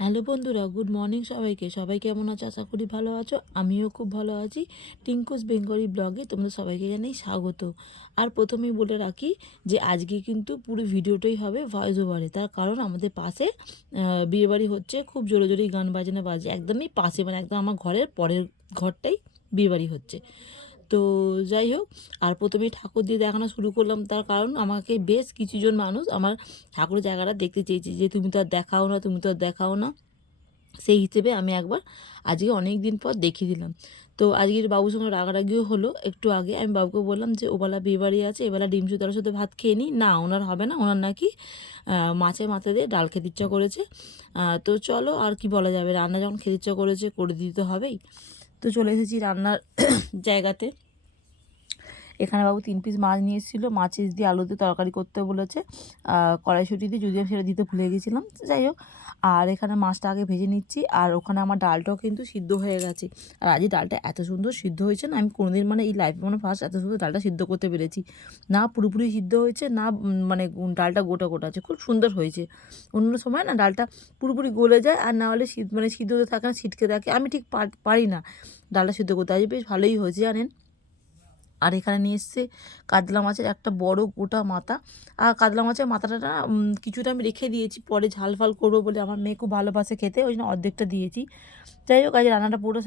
Hello বন্ধুরা, good morning সবাইকে। সবাই কেমন আছো? আশা করি ভালো আছো। আমিও খুব ভালো আছি। টিঙ্কুস বেঙ্গলি ব্লগে তোমাদের সবাইকে জানাই স্বাগত। আর প্রথমেই বলে রাখি যে আজকে কিন্তু পুরো ভিডিওটাই হবে ভয়েস ওভারে। তার কারণ আমাদের পাশে বিয়েবাড়ি হচ্ছে, খুব জোরে জোরেই গান বাজনা বাজে, একদমই পাশে, মানে একদম আমার ঘরের পরের ঘরটাই বিয়েবাড়ি হচ্ছে। তো যাই হোক, আর প্রথমেই ঠাকুর দিয়ে দেখানো শুরু করলাম, তার কারণ আমাকে বেশ কিছুজন মানুষ আমার ঠাকুরের জায়গাটা দেখতে চেয়েছে, যে তুমি তো আর দেখাও না, তুমি তো আর দেখাও না। সেই হিসেবে আমি একবার আজকে অনেক দিন পর দেখিয়ে দিলাম। তো আজকের বাবুর সঙ্গে রাগারাগিও হলো একটু আগে। আমি বাবুকে বললাম যে ওবেলা বিয়েবাড়ি আছে, এবেলা ডিম সুতরার সাথে ভাত খেয়ে নিই। না, ওনার হবে না, ওনার নাকি মাছে মাথা দিয়ে ডাল খেতে ইচ্ছা করেছে। তো চলো, আর কি বলা যাবে, রান্না যখন খেতে ইচ্ছা করেছে করে দিতে হবেই। তো চলে এসেছি রান্নার জায়গাতে। এখানে বাবু 3 পিস মাছ নিয়ে এসেছিলো, মাছ দিয়ে আলু দিয়ে তরকারি করতে বলেছে, কড়াইশুঁটি দিয়ে, যদিও সেটা দিতে ভুলে গেছিলাম। যাই হোক, আর এখানে মাছটা আগে ভেজে নিচ্ছি। আর ওখানে আমার ডালটাও কিন্তু সিদ্ধ হয়ে গেছে। আর আজকে ডালটা এত সুন্দর সিদ্ধ হয়েছে না, আমি কোনোদিন মানে এই লাইফে মানে ফার্স্ট এত সুন্দর ডালটা সিদ্ধ করতে পেরেছি। না পুরোপুরি সিদ্ধ হয়েছে, না মানে ডালটা গোটা গোটা আছে, খুব সুন্দর হয়েছে। অন্য সময় না ডালটা পুরোপুরি গলে যায়, আর না হলে মানে সিদ্ধ হতে থাকে না, ছিটকে থাকে। আমি ঠিক পারি না ডালটা সিদ্ধ করতে। আজ বেশ ভালোই হয়েছে জানেন। আর এখানে নিয়ে এসছে কাতলা মাছের একটা বড় গোটা মাথা। আর কাতলা মাছের মাথাটা কিছুটা আমি রেখে দিয়েছি, পরে ঝাল ফাল করবো বলে। আমার মেয়ে খুব ভালোবাসে খেতে, ওই জন্য অর্ধেকটা দিয়েছি। যাই হোক, আজ রান্নাটা পুরো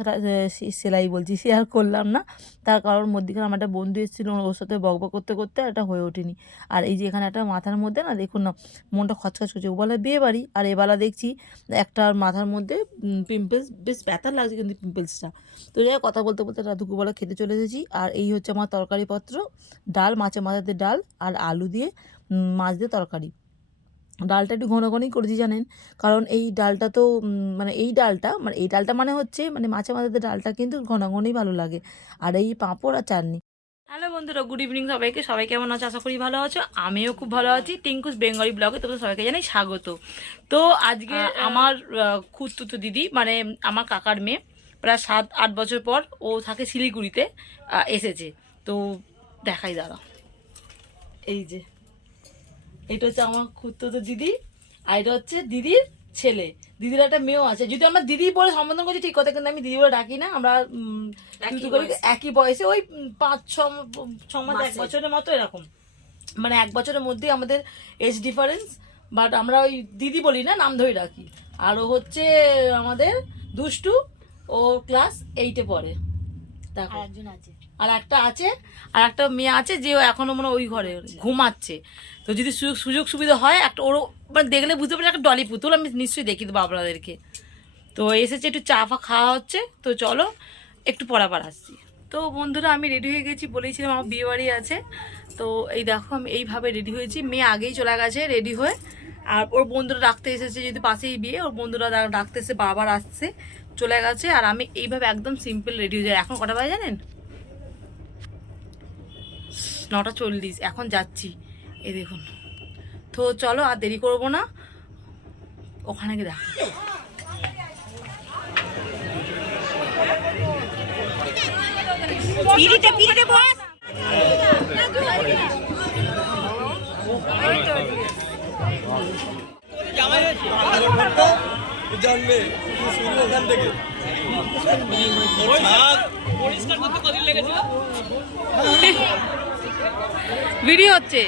সেলাই বলছি, শেয়ার করলাম না। তার কারণ মধ্যেখানে আমার একটা বন্ধু এসেছিলো, ওর সাথে বকবক করতে করতে এটা হয়ে ওঠেনি। আর এই যে এখানে একটা মাথার মধ্যে না, দেখুন না, মনটা খচখচ করছে। ওবেলা বিয়ে বাড়ি, আর এবেলা দেখছি একটা মাথার মধ্যে পিম্পলস, বেশ ব্যথা লাগছে কিন্তু পিম্পলসটা। তো যাই কথা বলতে বলতে দুপুরবেলা খেতে চলে এসেছি। আর এই হচ্ছে আমার তরকারিপত্র: ডাল, মাছের মাথা দিয়ে ডাল, আর আলু দিয়ে মাছ দিয়ে তরকারি। ডালটা একটু ঘন ঘনই করেছি জানেন, কারণ এই ডালটা তো মানে এই ডালটা মানে হচ্ছে মানে মাছের মাথা দিয়ে ডালটা কিন্তু ঘন ঘনই ভালো লাগে। আর এই পাঁপড় আর চাটনি। হ্যালো বন্ধুরা, গুড ইভিনিং সবাইকে। সবাই কেমন আছো? আশা করি ভালো আছো। আমিও খুব ভালো আছি। টিঙ্কুস বেঙ্গলি ব্লগে তোমাদের সবাইকে জানাই স্বাগত। তো আজকে আমার খুড়তুতো দিদি, মানে আমার কাকার মেয়ে, প্রায় 7-8 বছর পর ও থাকে শিলিগুড়িতে, এসেছে। তো দেখাই দাঁড়া, এই যে এটা হচ্ছে আমার খুড়তুতো দিদি, আর এটা হচ্ছে দিদির ছেলে। দিদির একটা মেয়েও আছে। যদি আমরা দিদি বলে সম্বোধন করছি ঠিক কথা, কিন্তু আমি দিদি বলে ডাকি না। আমরা একই বয়সে, ওই 5-6 মাস, 1 বছরের মতো এরকম, মানে 1 বছরের মধ্যেই আমাদের এজ ডিফারেন্স। বাট আমরা ওই দিদি বলি না, নাম ধরে ডাকি। আর ও হচ্ছে আমাদের দুষ্টু, ও ক্লাস 8-এ পড়ে। দেখো, আর একটা আছে, আর একটা মেয়ে আছে, যে এখনো মনে ওই ঘরে ঘুমাচ্ছে। তো যদি সুযোগ সুবিধা হয়, একটা ওরও মানে দেখলে বুঝতে পারছি একটা ডলি পুতুল, আমি নিশ্চয়ই দেখিয়ে দেবো আপনাদেরকে। তো এসেছে, একটু চা ফা খাওয়া হচ্ছে। তো চলো একটু পড়াবার আসছি। তো বন্ধুরা, আমি রেডি হয়ে গেছি, বলেছিলাম আমার বিয়ে বাড়ি আছে। তো এই দেখো, আমি এইভাবে রেডি হয়েছি। মেয়ে আগেই চলে গেছে রেডি হয়ে, আর ওর বন্ধুরা ডাকতে এসেছে, যদি পাশেই বিয়ে, ওর বন্ধুরা ডাকতে এসে বারবার আসছে, চলে গেছে। আর আমি এইভাবে একদম সিম্পল রেডি হয়ে যাই। এখন কটা বাজে জানেন? 9:40। এখন যাচ্ছি, এই দেখুন। তো চলো আর দেরি করবো না, ওখানে গিয়ে দেখো। জানবে শুরু ওখান থেকে ভিডিও হচ্ছে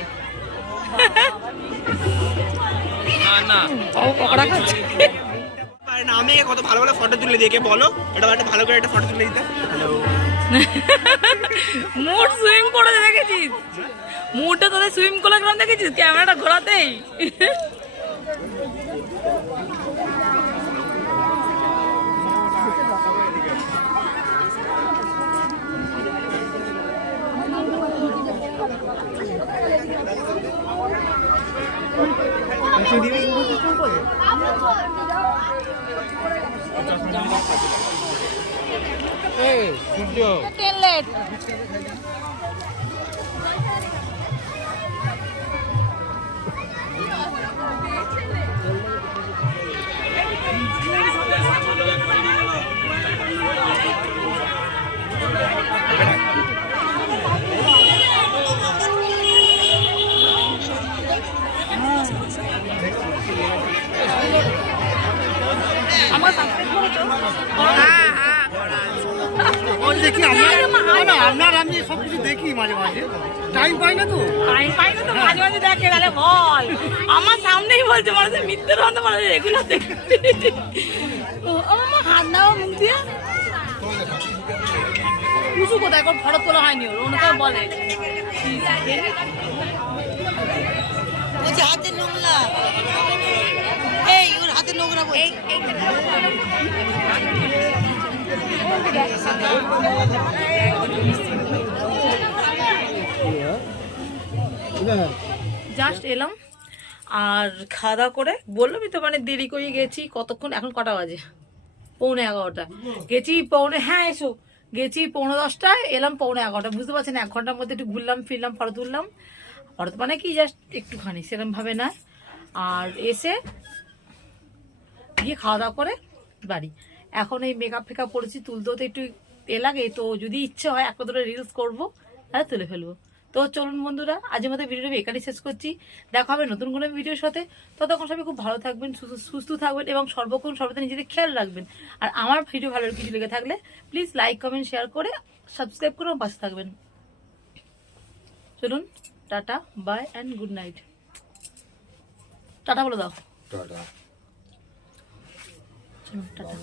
না আমি কত ভালো ভালো ফটো তুলে দিয়ে বলো, এটা একটা ভালো করে একটা ফটো তুলে দিতে। মুড সুইং করে দেখেছিস? মুডটা তোদের সুইং করে গেলাম দেখেছিস ক্যামেরাটা ঘোরাতেই। মাঝে মাঝে, টাইম পাই না তো। টাইম পাই না তো মাঝে মাঝে দেখে, তাহলে বল। আমার সামনেই বলছে মানুষের মিথ্যে রন্ধ মানুষ এগুলো দেখে। ও আমার হাত নাও মুখ দিয়ে। উঁচু কোথায় এখন ফটো তোলা হয়নি ওর, ওনাকে বলে হাতে নোংরা, এই ওর হাতে নোংরা বলছে। জাস্ট এলাম আর খাওয়া দাওয়া করে, বললামই তো মানে দেরি করে গেছি। কতক্ষণ এখন কটা বাজে? 11:45 গেছি। হ্যাঁ এসো, গেছি 10:45, এলাম 11:45। বুঝতে পারছেন, 1 ঘন্টার মধ্যে একটু ঘুরলাম ফিরলাম, ফটো তুললাম। ফটো মানে কি জাস্ট একটুখানি, সেরকম ভাবে না। আর এসে গিয়ে খাওয়া দাওয়া করে বাড়ি। এখন এই মেকআপ ফেকআপ করেছি, তুলতেও তো একটু লাগে, তো যদি ইচ্ছে হয় একটা দুটো রিলস করবো, তাহলে তুলে ফেলবো। তো চলুন বন্ধুরা, আজকের মতো ভিডিওটা এখানেই শেষ করছি। দেখা হবে নতুন কোনো ভিডিওর সাথে। ততক্ষণ সবাই খুব ভালো থাকবেন, সুস্থ থাকবেন এবং সর্বক্ষণ সর্বদা নিজেদের খেয়াল রাখবেন। আর আমার ভিডিও ভালো কিছু লেগে থাকলে প্লিজ লাইক কমেন্ট শেয়ার করে সাবস্ক্রাইব করে পাশে থাকবেন। চলুন, tata bye and good night. Tata বলে দাও। টাটা। চলুন টাটা।